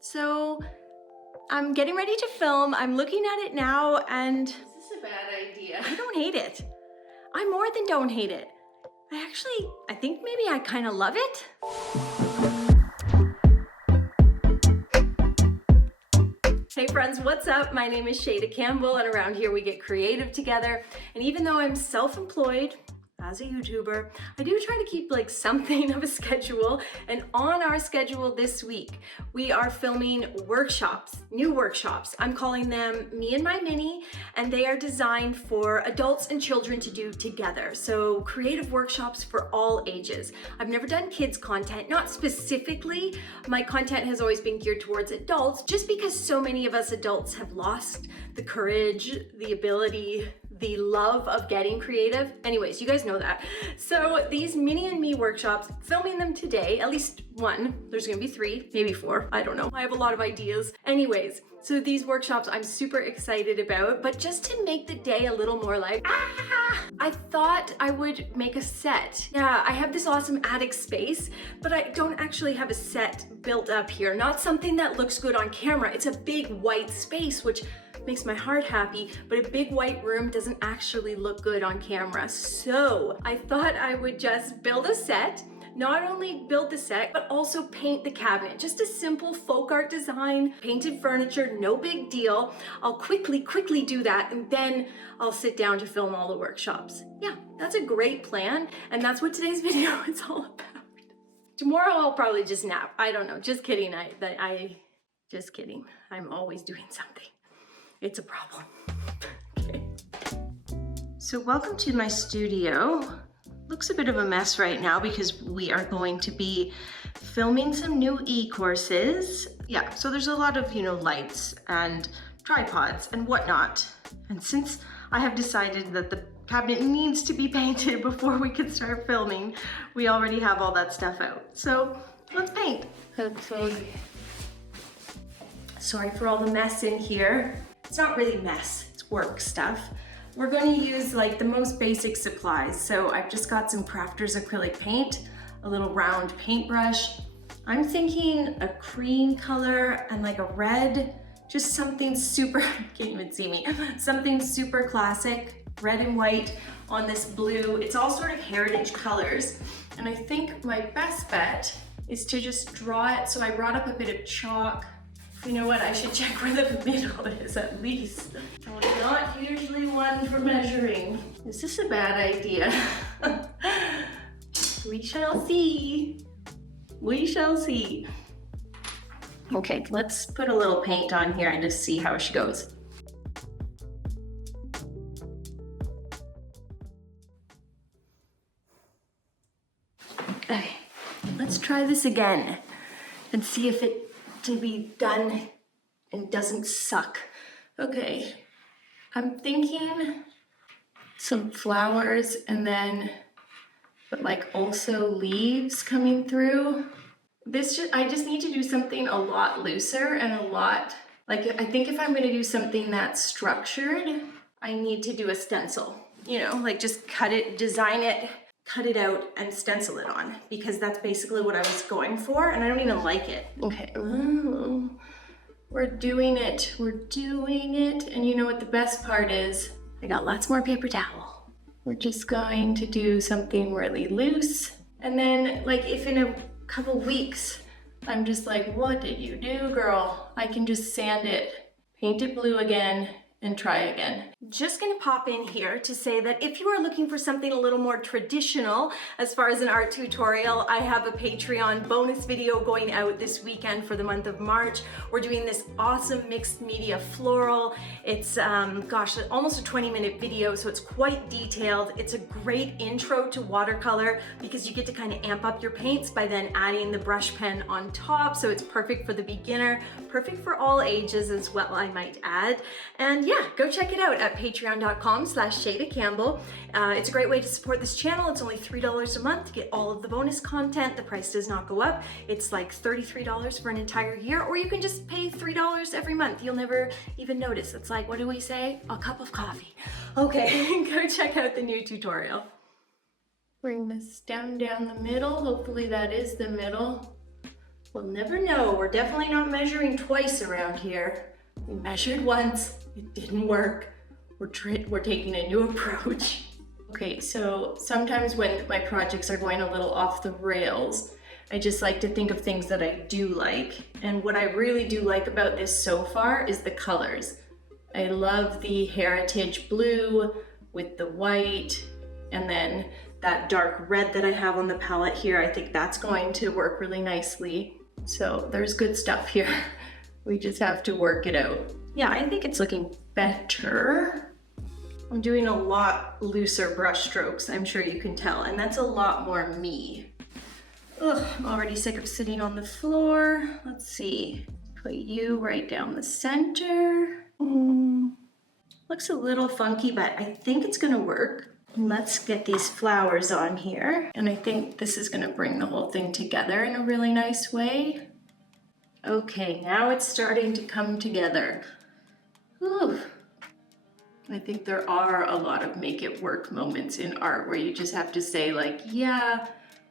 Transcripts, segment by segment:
So I'm getting ready to film. I'm looking at it now and Is this a bad idea? I don't hate it. I more than don't hate it. I think maybe I kind of love it. Hey friends, what's up? My name is Shayda Campbell and around here we get creative together. And even though I'm self-employed as a YouTuber, I do try to keep like something of a schedule. And on our schedule this week, we are filming workshops, new workshops. I'm calling them Me and My Mini, and they are designed for adults and children to do together. So creative workshops for all ages. I've never done kids content, not specifically. My content has always been geared towards adults, just because so many of us adults have lost the courage, the ability, the love of getting creative. Anyways, you guys know that. So these Mini and Me workshops, filming them today, at least one, there's gonna be 3, maybe 4, I don't know. I have a lot of ideas. Anyways, so these workshops I'm super excited about, but just to make the day a little more like, I thought I would make a set. Yeah, I have this awesome attic space, but I don't actually have a set built up here. Not something that looks good on camera. It's a big white space, which makes my heart happy, but a big white room doesn't actually look good on camera. So I thought I would just build a set, not only build the set, but also paint the cabinet. Just a simple folk art design, painted furniture, no big deal. I'll quickly do that, and then I'll sit down to film all the workshops. Yeah, that's a great plan, and that's what today's video is all about. Tomorrow I'll probably just nap. I don't know, just kidding. Just kidding. I'm always doing something. It's a problem. Okay. So welcome to my studio. Looks a bit of a mess right now because we are going to be filming some new e-courses. Yeah, so there's a lot of, lights and tripods and whatnot. And since I have decided that the cabinet needs to be painted before we can start filming, we already have all that stuff out. So let's paint. Okay. Sorry for all the mess in here. It's not really mess, it's work stuff. We're going to use like the most basic supplies. So I've just got some Crafters acrylic paint, a little round paintbrush. I'm thinking a cream color and like a red, just something super, you can't even see me, something super classic, red and white on this blue. It's all sort of heritage colors. And I think my best bet is to just draw it. So I brought up a bit of chalk. You know what, I should check where the middle is at least. I'm not usually one for measuring. Is this a bad idea? We shall see. We shall see. Okay, let's put a little paint on here and just see how she goes. Okay, let's try this again and see if it to be done and doesn't suck. Okay, I'm thinking some flowers and then, but like also leaves coming through. I just need to do something a lot looser and a lot, like I think if I'm gonna do something that's structured, I need to do a stencil, like just cut it, design it, cut it out and stencil it on, because that's basically what I was going for and I don't even like it. Okay, we're doing it. And you know what the best part is? I got lots more paper towel. We're just going to do something really loose. And then like if in a couple weeks, I'm just like, what did you do, girl? I can just sand it, paint it blue again, and try again. Just gonna pop in here to say that if you are looking for something a little more traditional as far as an art tutorial, I have a Patreon bonus video going out this weekend for the month of March. We're doing this awesome mixed media floral. It's, almost a 20-minute video, so it's quite detailed. It's a great intro to watercolor because you get to kind of amp up your paints by then adding the brush pen on top, so it's perfect for the beginner, perfect for all ages as well, I might add. And yeah, go check it out at patreon.com/Shayda Campbell. It's a great way to support this channel. It's only $3 a month to get all of the bonus content. The price does not go up. It's like $33 for an entire year, or you can just pay $3 every month. You'll never even notice. It's like, what do we say? A cup of coffee. Okay, go check out the new tutorial. Bring this down the middle. Hopefully that is the middle. We'll never know. We're definitely not measuring twice around here. We measured once, it didn't work. We're taking a new approach. Okay, so sometimes when my projects are going a little off the rails, I just like to think of things that I do like. And what I really do like about this so far is the colors. I love the heritage blue with the white, and then that dark red that I have on the palette here. I think that's going to work really nicely. So there's good stuff here. We just have to work it out. Yeah, I think it's looking better. I'm doing a lot looser brush strokes, I'm sure you can tell, and that's a lot more me. Ugh, I'm already sick of sitting on the floor. Let's see, put you right down the center. Looks a little funky, but I think it's gonna work. Let's get these flowers on here, and I think this is gonna bring the whole thing together in a really nice way. Okay, now it's starting to come together. Whew. I think there are a lot of make it work moments in art where you just have to say like, yeah,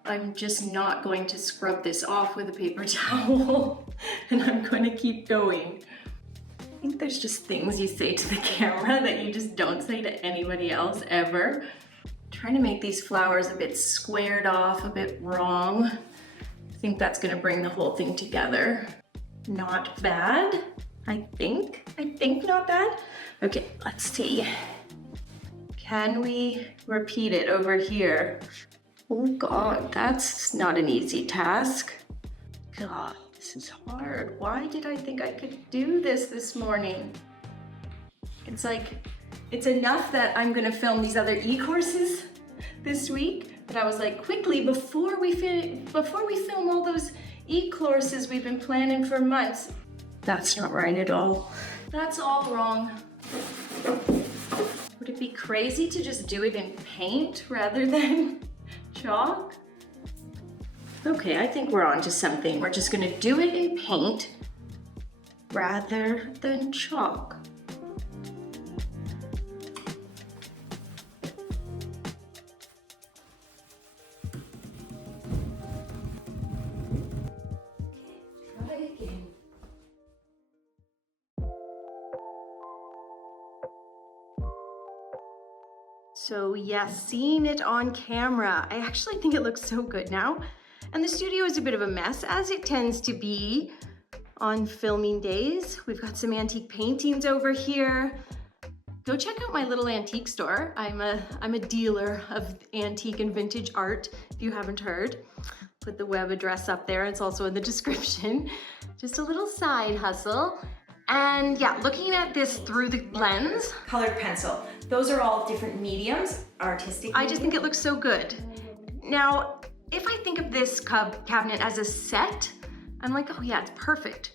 I'm just not going to scrub this off with a paper towel and I'm going to keep going. I think there's just things you say to the camera that you just don't say to anybody else ever. I'm trying to make these flowers a bit squared off, a bit wrong. I think that's going to bring the whole thing together. Not bad, I think not bad. Okay, let's see. Can we repeat it over here? Oh God, that's not an easy task. God, this is hard. Why did I think I could do this morning? It's like, it's enough that I'm gonna film these other e-courses this week, but I was like, quickly, before we film all those e-courses we've been planning for months. That's not right at all. That's all wrong. Would it be crazy to just do it in paint rather than chalk? Okay, I think we're on to something. We're just gonna do it in paint rather than chalk. Okay, try again. So yes, seeing it on camera, I actually think it looks so good now. And the studio is a bit of a mess, as it tends to be on filming days. We've got some antique paintings over here. Go check out my little antique store. I'm a dealer of antique and vintage art, if you haven't heard. Put the web address up there, it's also in the description. Just a little side hustle. And yeah, looking at this through the lens. Colored pencil. Those are all different mediums, artistic. I just think it looks so good. Now, if I think of this cabinet as a set, I'm like, oh yeah, it's perfect.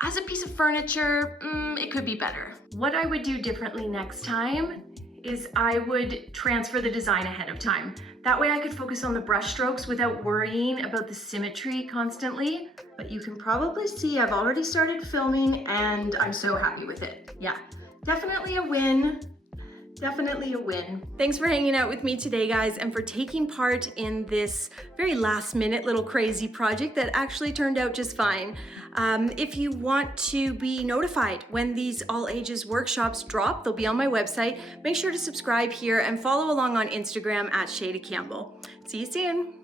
As a piece of furniture, it could be better. What I would do differently next time is I would transfer the design ahead of time. That way I could focus on the brush strokes without worrying about the symmetry constantly. But you can probably see I've already started filming and I'm so happy with it. Yeah, definitely a win. Definitely a win. Thanks for hanging out with me today, guys, and for taking part in this very last minute little crazy project that actually turned out just fine. If you want to be notified when these all ages workshops drop, they'll be on my website. Make sure to subscribe here and follow along on Instagram at Shayda Campbell. See you soon.